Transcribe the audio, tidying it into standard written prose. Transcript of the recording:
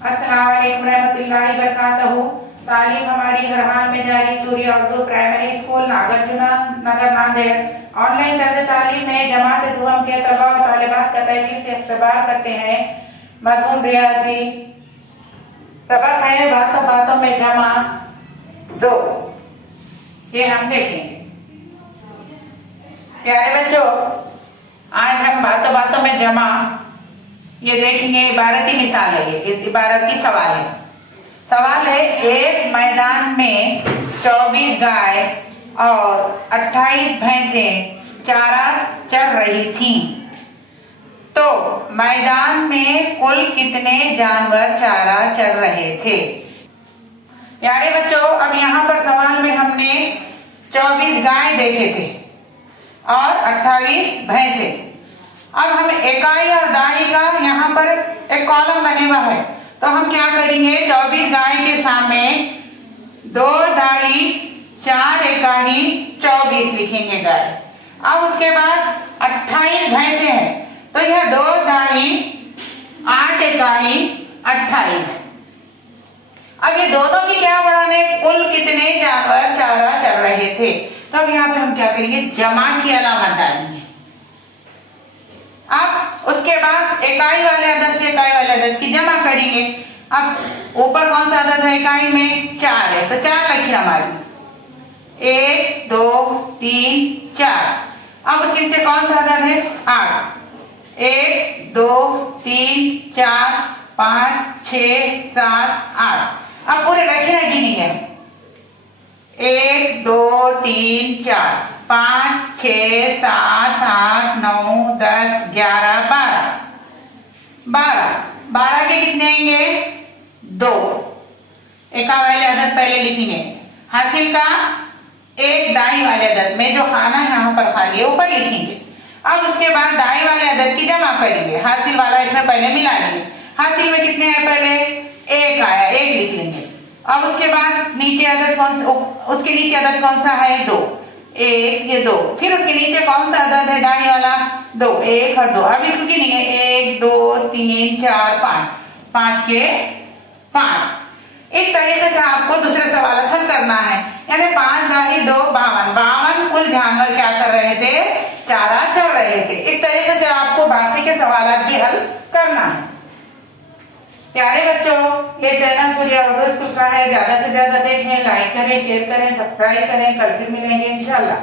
अस्सलाम वालेकुम रहमतुल्लाहि बरकातहू। तालीम हमारी हर हाल में जारी सूर्य उर्दू प्राइमरी स्कूल नागार्जुना नगर नांदेड़ ऑनलाइन तर्ज तालीम में जमात दुहम के तलबा और तालिबात का तहजीब से इख्तिबार करते हैं। मजमून रियाजी सबक है बातों बातों में जमा दो। ये हम देखेंगे। प्यारे बच्चों, आज हम बातों बातों में जमा ये देखेंगे। इबारती मिसाल है, ये इबारती सवाल है। सवाल है, एक मैदान में 24 गाय और 28 भैंसें चारा चर रही थीं, तो मैदान में कुल कितने जानवर चारा चर रहे थे? प्यारे बच्चों, अब यहाँ पर सवाल में हमने 24 गाय देखे थे और 28 भैंसे। अब हम इकाई और दाई का यहाँ पर एक कॉलम बने हुआ है, तो हम क्या करेंगे? 24 गाय के सामने 2 दाई 4 इकाई 24 लिखेंगे गाय। अब उसके बाद 28 भैंसे हैं, तो यह 2 दाई 8 इकाई 28। अब ये दोनों की क्या बढ़ाने, कुल कितने जानवर चारा चल रहे थे? तो अब यहाँ पे हम क्या करेंगे? जमा की अलामत डालेंगे। अब उसके बाद इकाई वाले अदद से इकाई वाले अदद की जमा करेंगे। अब ऊपर कौन सा अदद है? इकाई में 4 है, तो 4 लिखिए हमारी। 1 2 3 4। अब उसके नीचे कौन सा अदद है? 8। 1 2 3 4 5 6 7 8। अब पूरे रखे हैं गिनेंगे। 1 2 3 4 5 6 7 8 9 10 11 12। 12 के कितने आएंगे? 2। इकाई वाले अदद पहले लिखेंगे। हासिल का एक दाई वाले अदद में जो खाना है यहाँ पर खाली है ऊपर लिखेंगे। अब उसके बाद दाई वाले अदद की जमा करेंगे। हासिल वाला इसमें पहले मिला लेंगे। हासिल में कितने हैं? पहले 1 आया, 1 लिख लेंगे। अब उसके बाद नीचे अदद कौन सा, उसके नीचे अदद कौन सा है? 2। 1 ये 2। फिर उसके नीचे कौन सा अदद है? दाई वाला 2। 1 और 2। अब इसको गिनेंगे। 1 2 3 4 5। 5 के 5। इस तरीके से आपको दूसरे सवाल हल करना है। यानी 5 दाही 2 52 कुल जानवर क्या कर रहे थे? चारा चर रहे थे। इस तरीके से आपको बाकी के सवाल भी हल करना है। प्यारे बच्चों, ये चैनल सूर्य उर्दू स्कूल का है। ज्यादा से ज्यादा देखें, लाइक करें, शेयर करें, सब्सक्राइब करें। कल फिर मिलेंगे इंशाल्लाह।